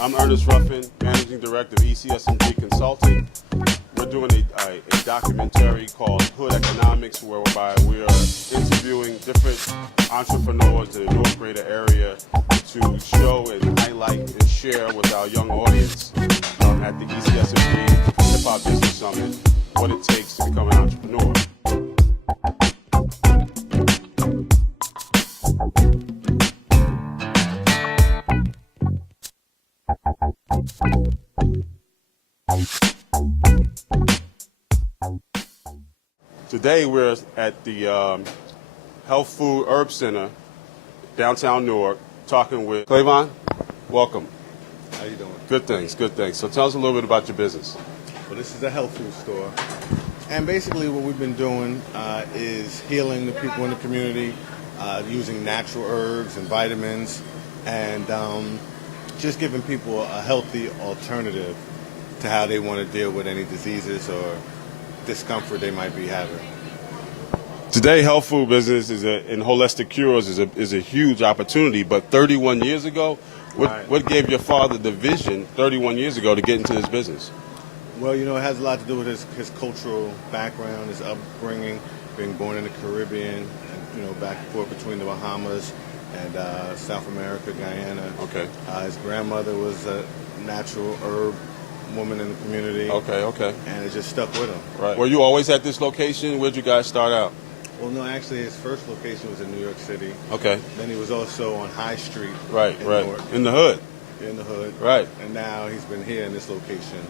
I'm Ernest Ruffin, Managing Director of ECSMG Consulting. We're doing a documentary called Hood Economics, whereby we are interviewing different entrepreneurs in the Newark greater area to show and highlight and share with our young audience at the ECSMG Hip Hop Business Summit what it takes to become an entrepreneur. Today we're at the Health Food Herb Center, downtown Newark, talking with Clavon. Welcome. How you doing? Good things, good things. So tell us a little bit about your business. Well, this is a health food store. And basically what we've been doing is healing the people in the community using natural herbs and vitamins and just giving people a healthy alternative to how they want to deal with any diseases or discomfort they might be having. Today, health food business and holistic cures is a huge opportunity. But 31 years ago, what gave your father the vision 31 years ago to get into this business? Well, you know, it has a lot to do with his cultural background, his upbringing, being born in the Caribbean, and, you know, back and forth between the Bahamas and South America, Guyana. Okay. His grandmother was a natural herb woman in the community. Okay. And it just stuck with him. Right. Were you always at this location? Where'd you guys start out? Well, no, actually, his first location was in New York City. Okay. Then he was also on High Street. Right. Newark, in the hood. in the hood. Right. And now he's been here in this location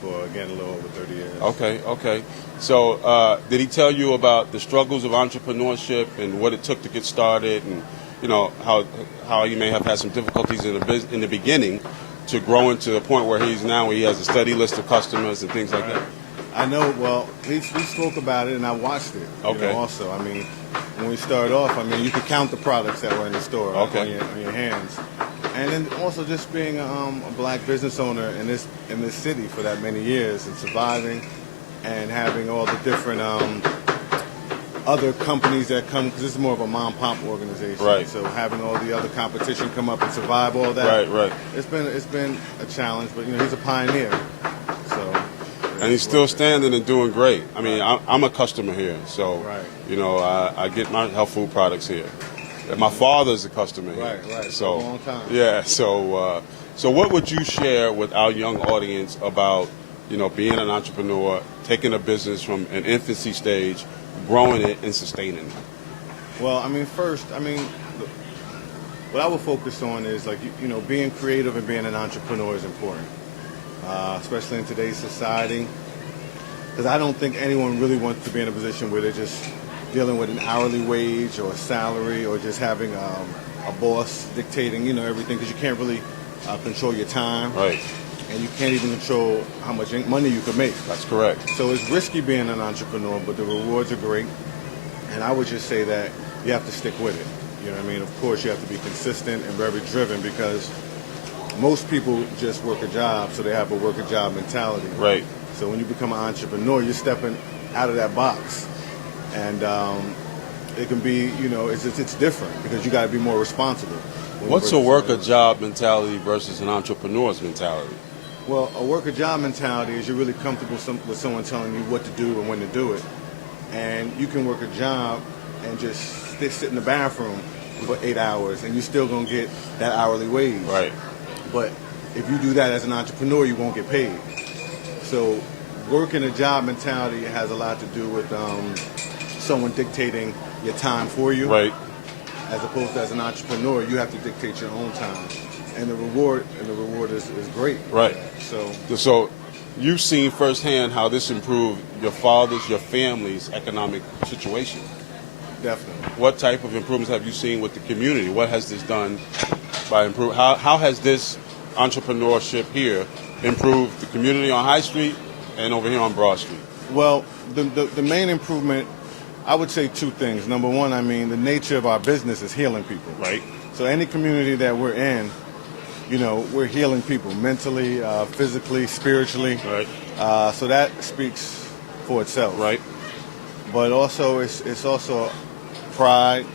for, again, a little over 30 years. Okay. So did he tell you about the struggles of entrepreneurship and what it took to get started, and you know how you may have had some difficulties in the beginning to grow into the point where he's now, where he has a steady list of customers and things like that? I know. Well, we spoke about it, and I watched it. Okay. You know, also, I mean, when we started off, I mean, you could count the products that were in the store on your hands, and then also just being a black business owner in this city for that many years and surviving, and having all the different other companies that come, because this is more of a mom and pop organization. Right. So having all the other competition come up and survive all that. Right. It's been a challenge, but you know, he's a pioneer. So. And he's still standing and doing great. I mean, I'm a customer here, so you know, I get my health food products here. And my father's a customer here. Right. So for a long time. yeah. So what would you share with our young audience about, you know, being an entrepreneur, taking a business from an infancy stage, growing it and sustaining it? Well, I mean, first, what I would focus on is, like, you know, being creative and being an entrepreneur is important, especially in today's society, because I don't think anyone really wants to be in a position where they're just dealing with an hourly wage or a salary, or just having a boss dictating, you know, everything, because you can't really control your time. Right. And you can't even control how much money you can make. That's correct. So it's risky being an entrepreneur, but the rewards are great. And I would just say that you have to stick with it. You know what I mean? Of course, you have to be consistent and very driven, because most people just work a job, so they have a work a job mentality. Right. So when you become an entrepreneur, you're stepping out of that box. And it can be, you know, it's different, because you got to be more responsible. What's a work a job mentality versus an entrepreneur's mentality? Well, a work a job mentality is you're really comfortable with someone telling you what to do and when to do it. And you can work a job and just sit in the bathroom for 8 hours, and you're still going to get that hourly wage. Right. But if you do that as an entrepreneur, you won't get paid. So working a job mentality has a lot to do with someone dictating your time for you. Right. As opposed to, as an entrepreneur, you have to dictate your own time. And the reward is great. Right. So you've seen firsthand how this improved your family's economic situation. Definitely. What type of improvements have you seen with the community? What has this done by improving? How has this entrepreneurship here improved the community on High Street and over here on Broad Street? Well, the main improvement, I would say two things. Number one, I mean, the nature of our business is healing people. Right. So any community that we're in, you know, we're healing people mentally, physically, spiritually. Right. So that speaks for itself. Right. But also, it's also pride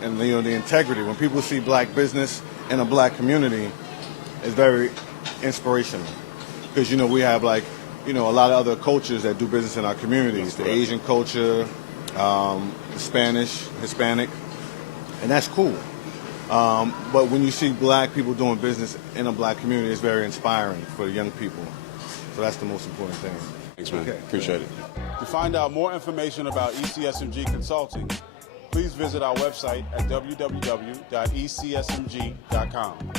and, you know, the integrity. When people see black business in a black community, it's very inspirational. Because, you know, we have like, you know, a lot of other cultures that do business in our communities. The Asian culture, the Spanish, Hispanic, and that's cool. But when you see black people doing business in a black community, it's very inspiring for young people. So that's the most important thing. Thanks, man. Okay. Appreciate it. To find out more information about ECSMG Consulting, please visit our website at www.ecsmgconsulting.com.